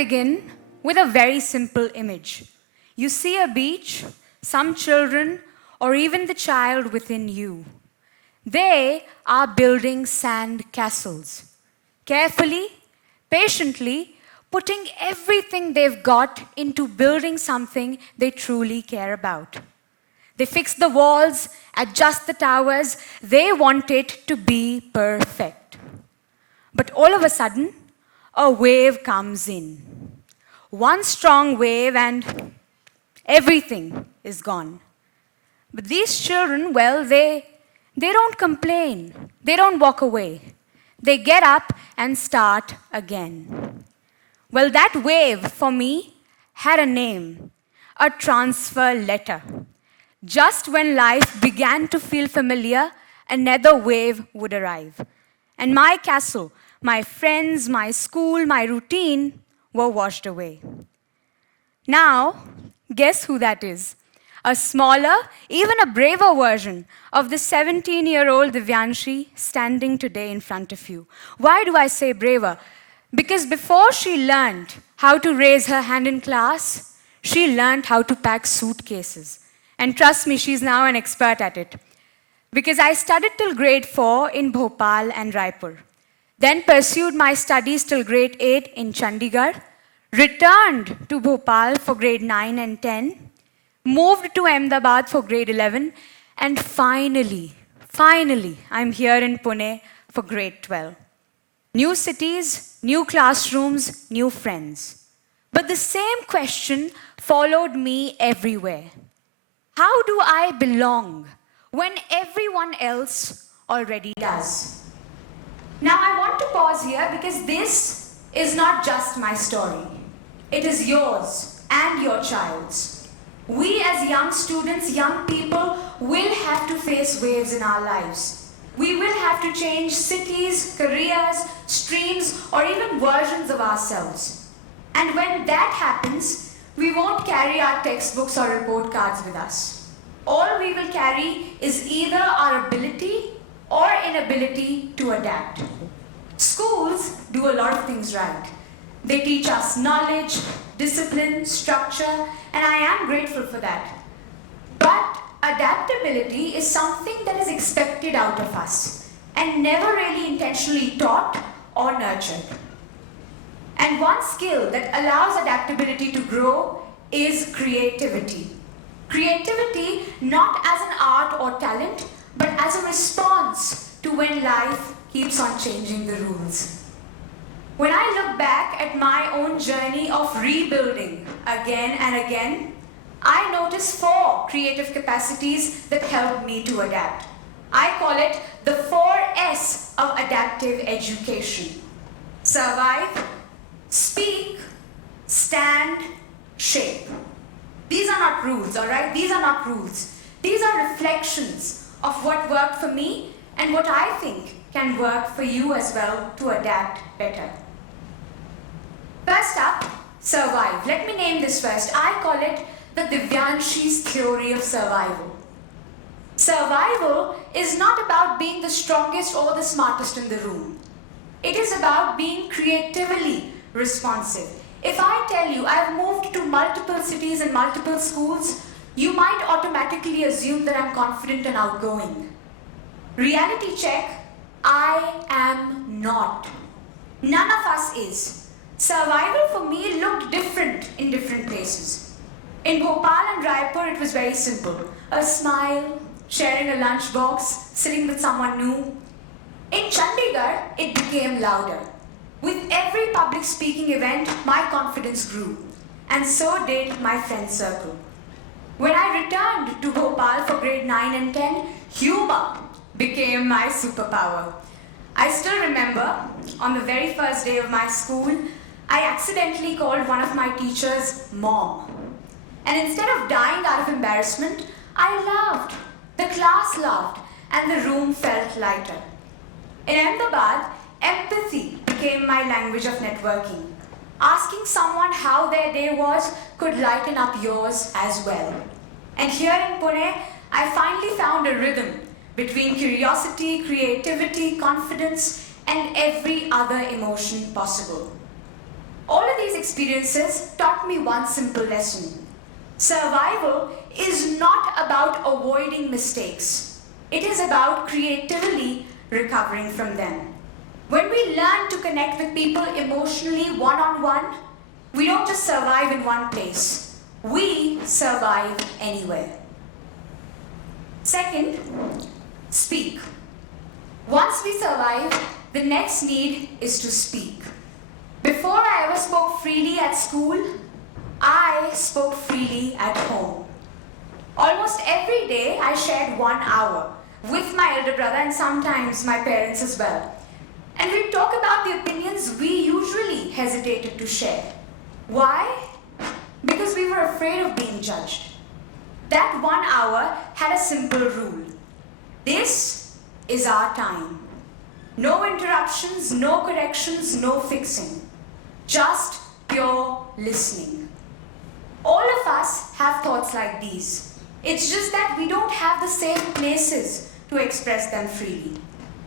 begin with a very simple image. You see a beach, some children, or even the child within you. They are building sand castles. Carefully, patiently, putting everything they've got into building something they truly care about. They fix the walls, adjust the towers. They want it to be perfect. But all of a sudden, a wave comes in. One strong wave and everything is gone. But these children, well, they don't complain. They don't walk away. They get up and start again. Well, that wave for me had a name, a transfer letter. Just when life began to feel familiar, another wave would arrive. And my castle, my friends, my school, my routine were washed away. Now, guess who that is? A smaller, even a braver version of the 17-year-old Divyanshi standing today in front of you. Why do I say braver? Because before she learned how to raise her hand in class, she learned how to pack suitcases. And trust me, she's now an expert at it. Because I studied till grade 4 in Bhopal and Raipur. Then pursued my studies till grade 8 in Chandigarh, returned to Bhopal for grade 9 and 10, moved to Ahmedabad for grade 11, and finally, I'm here in Pune for grade 12. New cities, new classrooms, new friends. But the same question followed me everywhere. How do I belong when everyone else already does? Now I want to pause here because this is not just my story. It is yours and your child's. We as young students, young people, will have to face waves in our lives. We will have to change cities, careers, streams, or even versions of ourselves. And when that happens, we won't carry our textbooks or report cards with us. All we will carry is either our ability or inability to adapt. Schools do a lot of things right. They teach us knowledge, discipline, structure, and I am grateful for that. But adaptability is something that is expected out of us and never really intentionally taught or nurtured. And one skill that allows adaptability to grow is creativity. Creativity not as an art or talent, but as a response to when life keeps on changing the rules. When I look back at my own journey of rebuilding again and again, I notice 4 creative capacities that help me to adapt. I call it the 4S of adaptive education. Survive, speak, stand, shape. These are not rules, all right? These are not rules. These are reflections of what worked for me and what I think can work for you as well to adapt better. First up, survive. Let me name this first. I call it the Divyanshi's theory of survival. Survival is not about being the strongest or the smartest in the room. It is about being creatively responsive. If I tell you I've moved to multiple cities and multiple schools, you might automatically assume that I'm confident and outgoing. Reality check, I am not. None of us is. Survival for me looked different in different places. In Bhopal and Raipur, it was very simple. A smile, sharing a lunchbox, sitting with someone new. In Chandigarh, it became louder. With every public speaking event, my confidence grew. And so did my friend circle. When I returned to Bhopal for grade 9 and 10, humor became my superpower. I still remember, on the very first day of my school, I accidentally called one of my teachers Mom. And instead of dying out of embarrassment, I laughed. The class laughed, and the room felt lighter. In Ahmedabad, empathy became my language of networking. Asking someone how their day was could lighten up yours as well. And here in Pune, I finally found a rhythm between curiosity, creativity, confidence, and every other emotion possible. All of these experiences taught me one simple lesson. Survival is not about avoiding mistakes. It is about creatively recovering from them. When we learn to connect with people emotionally one-on-one, we don't just survive in one place. We survive anywhere. Second, speak. Once we survive, the next need is to speak. Before I ever spoke freely at school, I spoke freely at home. Almost every day I shared 1 hour with my elder brother and sometimes my parents as well. And we'd talk about the opinions we usually hesitated to share. Why? Because we were afraid of being judged. That 1 hour had a simple rule. This is our time. No interruptions, no corrections, no fixing. Just pure listening. All of us have thoughts like these. It's just that we don't have the same places to express them freely.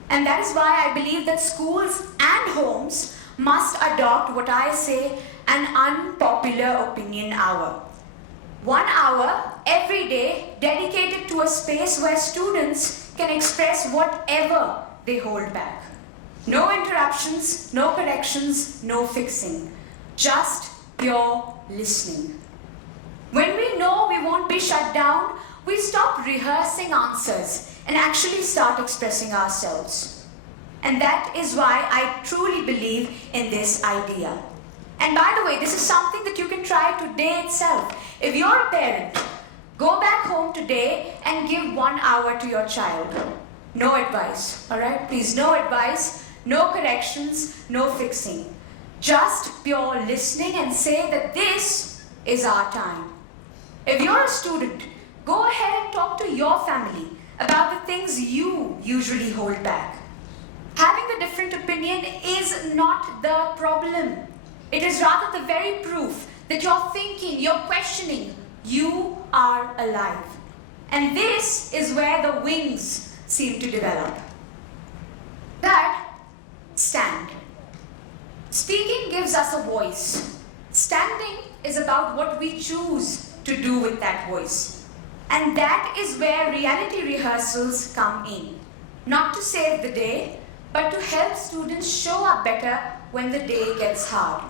And that is why I believe that schools and homes must adopt what I say an unpopular opinion hour. 1 hour every day dedicated to a space where students can express whatever they hold back. No interruptions, no corrections, no fixing. Just pure listening. When we know we won't be shut down, we stop rehearsing answers and actually start expressing ourselves. And that is why I truly believe in this idea. And by the way, this is something that you can try today itself. If you're a parent, go back home today and give 1 hour to your child. No advice, all right? Please, no advice, no corrections, no fixing. Just pure listening and say that this is our time. If you're a student, go ahead and talk to your family about the things you usually hold back. Having a different opinion is not the problem. It is rather the very proof that you're thinking, you're questioning, you are alive. And this is where the wings seem to develop. Third, stand. Speaking gives us a voice. Standing is about what we choose to do with that voice. And that is where reality rehearsals come in. Not to save the day, but to help students show up better when the day gets hard.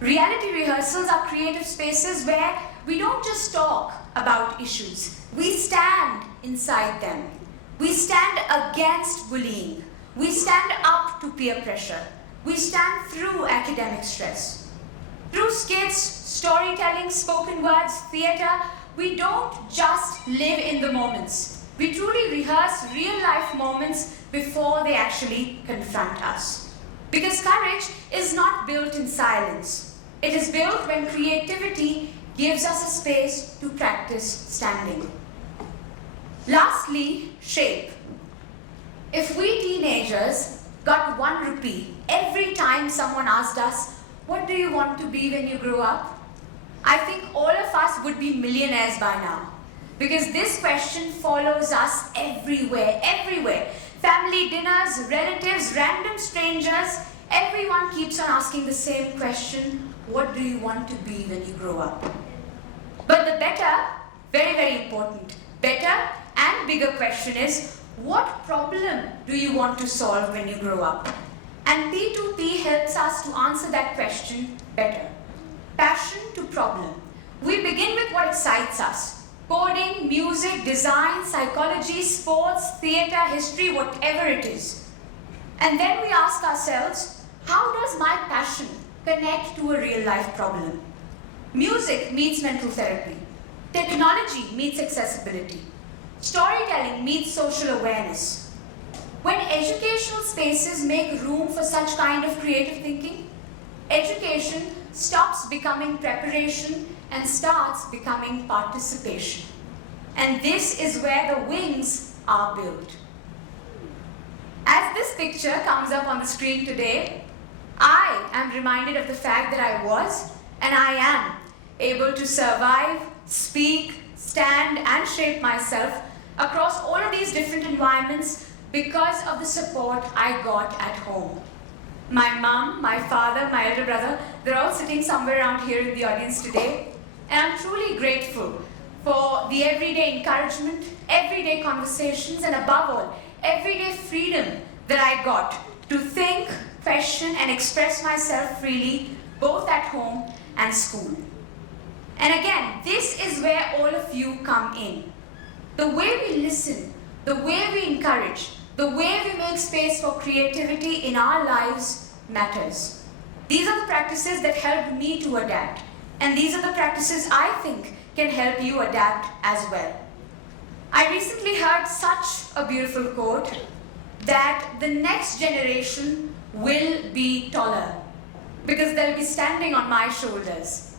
Reality rehearsals are creative spaces where we don't just talk about issues. We stand inside them. We stand against bullying. We stand up to peer pressure. We stand through academic stress. Through skits, storytelling, spoken words, theater, we don't just live in the moments. We truly rehearse real-life moments before they actually confront us. Because courage is not built in silence. It is built when creativity gives us a space to practice standing. Lastly, shape. If we teenagers got 1 rupee every time someone asked us, "What do you want to be when you grow up?" I think all of us would be millionaires by now. Because this question follows us everywhere. Family dinners, relatives, random strangers, everyone keeps on asking the same question, what do you want to be when you grow up? But the better, very important, better and bigger question is, what problem do you want to solve when you grow up? And P2P helps us to answer that question better. Passion to problem. We begin with what excites us. Coding, music, design, psychology, sports, theater, history, whatever it is. And then we ask ourselves, how does my passion connect to a real-life problem? Music meets mental therapy. Technology meets accessibility. Storytelling meets social awareness. When educational spaces make room for such kind of creative thinking, education stops becoming preparation and starts becoming participation. And this is where the wings are built. As this picture comes up on the screen today, I am reminded of the fact that I was, and I am, able to survive, speak, stand, and shape myself across all of these different environments because of the support I got at home. My mom, my father, my elder brother, they're all sitting somewhere around here in the audience today. And I'm truly grateful for the everyday encouragement, everyday conversations, and above all, everyday freedom that I got to think, question, and express myself freely, both at home and school. And again, this is where all of you come in. The way we listen, the way we encourage, the way we make space for creativity in our lives matters. These are the practices that helped me to adapt. And these are the practices I think can help you adapt as well. I recently heard such a beautiful quote that the next generation will be taller because they'll be standing on my shoulders.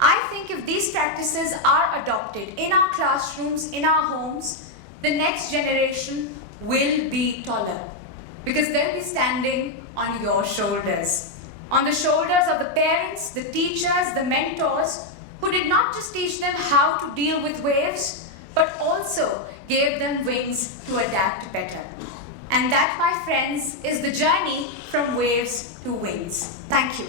I think if these practices are adopted in our classrooms, in our homes, the next generation will be taller because they'll be standing on your shoulders, on the shoulders of the parents, the teachers, the mentors who did not just teach them how to deal with waves, but also gave them wings to adapt better. And that, my friends, is the journey from waves to wings. Thank you.